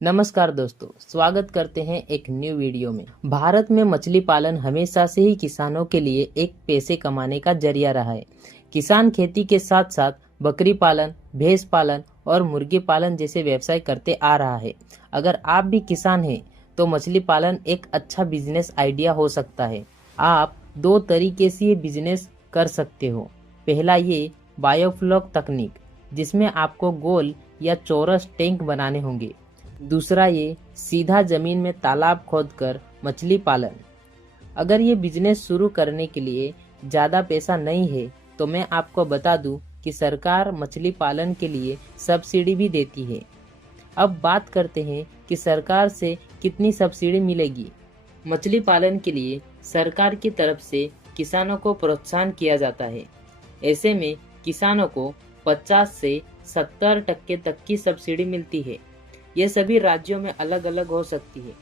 नमस्कार दोस्तों, स्वागत करते हैं एक न्यू वीडियो में। भारत में मछली पालन हमेशा से ही किसानों के लिए एक पैसे कमाने का जरिया रहा है। किसान खेती के साथ साथ बकरी पालन, भैंस पालन और मुर्गी पालन जैसे व्यवसाय करते आ रहा है। अगर आप भी किसान हैं तो मछली पालन एक अच्छा बिजनेस आइडिया हो सकता है। आप दो तरीके से ये बिजनेस कर सकते हो। पहला ये बायोफ्लॉक तकनीक, जिसमें आपको गोल या चौरस टैंक बनाने होंगे। दूसरा ये सीधा जमीन में तालाब खोदकर मछली पालन। अगर ये बिजनेस शुरू करने के लिए ज़्यादा पैसा नहीं है तो मैं आपको बता दूं कि सरकार मछली पालन के लिए सब्सिडी भी देती है। अब बात करते हैं कि सरकार से कितनी सब्सिडी मिलेगी। मछली पालन के लिए सरकार की तरफ से किसानों को प्रोत्साहन किया जाता है। ऐसे में किसानों को 50 से 70% तक की सब्सिडी मिलती है। ये सभी राज्यों में अलग अलग हो सकती है।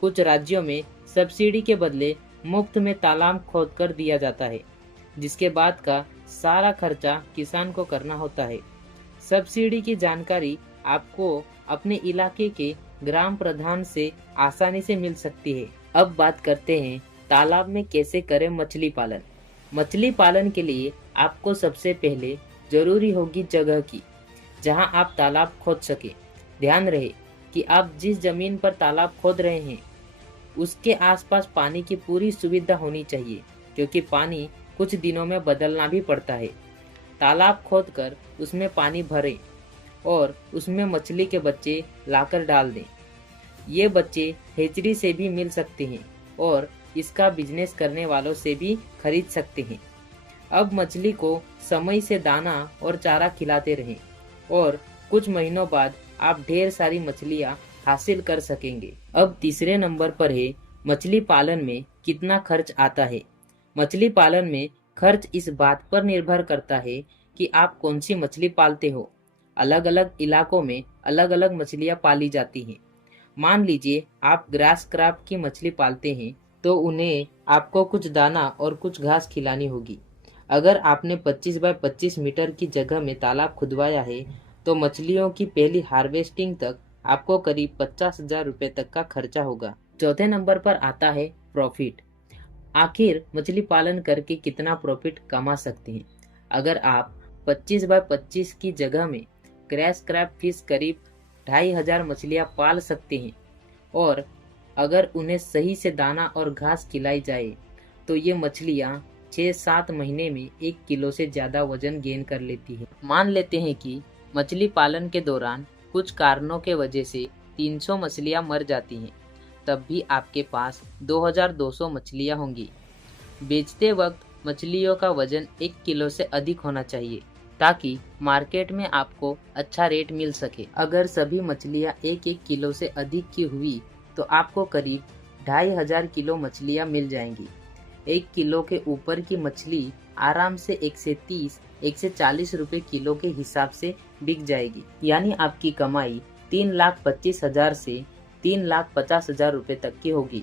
कुछ राज्यों में सब्सिडी के बदले मुफ्त में तालाब खोद कर दिया जाता है, जिसके बाद का सारा खर्चा किसान को करना होता है। सब्सिडी की जानकारी आपको अपने इलाके के ग्राम प्रधान से आसानी से मिल सकती है। अब बात करते हैं तालाब में कैसे करें मछली पालन। मछली पालन के लिए आपको सबसे पहले जरूरी होगी जगह की, जहां आप तालाब खोद सके। ध्यान रहे कि आप जिस जमीन पर तालाब खोद रहे हैं उसके आसपास पानी की पूरी सुविधा होनी चाहिए, क्योंकि पानी कुछ दिनों में बदलना भी पड़ता है। तालाब खोदकर उसमें पानी भरें और उसमें मछली के बच्चे लाकर डाल दें। ये बच्चे हेचरी से भी मिल सकते हैं और इसका बिजनेस करने वालों से भी खरीद सकते हैं। अब मछली को समय से दाना और चारा खिलाते रहें और कुछ महीनों बाद आप ढेर सारी मछलियां हासिल कर सकेंगे। अब तीसरे नंबर पर है मछली पालन में कितना खर्च आता है। मछली पालन में खर्च इस बात पर निर्भर करता है कि आप कौन सी मछली पालते हो। अलग अलग इलाकों में अलग अलग मछलियां पाली जाती हैं। मान लीजिए आप ग्रास क्रैब की मछली पालते हैं तो उन्हें आपको कुछ दाना और कुछ घास खिलानी होगी। अगर आपने 25 बाय 25 मीटर की जगह में तालाब खुदवाया है तो मछलियों की पहली हार्वेस्टिंग तक आपको करीब 50,000 रुपए तक का खर्चा होगा। चौथे नंबर पर आता है प्रॉफिट। आखिर मछली पालन करके कितना प्रॉफिट कमा सकते हैं। अगर आप 25 बाय 25 की जगह में ग्रास क्रैब फिश करीब 2,500 मछलियां पाल सकते हैं और अगर उन्हें सही से दाना और घास खिलाई जाए तो ये मछलियां 6-7 महीने में 1 किलो से ज्यादा वजन गेन कर लेती है। मान लेते हैं कि मछली पालन के दौरान कुछ कारणों के वजह से 300 मछलियां मर जाती हैं, तब भी आपके पास 2,200 मछलियां होंगी। बेचते वक्त मछलियों का वजन 1 किलो से अधिक होना चाहिए ताकि मार्केट में आपको अच्छा रेट मिल सके। अगर सभी मछलियां 1-1 किलो से अधिक की हुई तो आपको करीब 2,500 किलो मछलियां मिल जाएंगी। 1 किलो के ऊपर की मछली आराम से 130-140 रुपए किलो के हिसाब से बिक जाएगी। यानी आपकी कमाई 3,25,000 से 3,50,000 रुपए तक की होगी।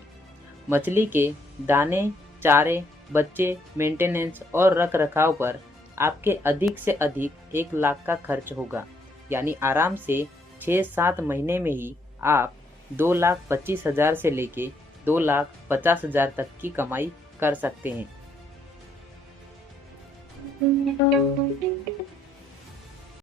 मछली के दाने, चारे, बच्चे, मेंटेनेंस और रख रखाव पर आपके अधिक से अधिक 1 लाख का खर्च होगा। यानी आराम से 6-7 महीने में ही आप 2,25,000 से लेके 2,50,000 तक की कमाई कर सकते हैं।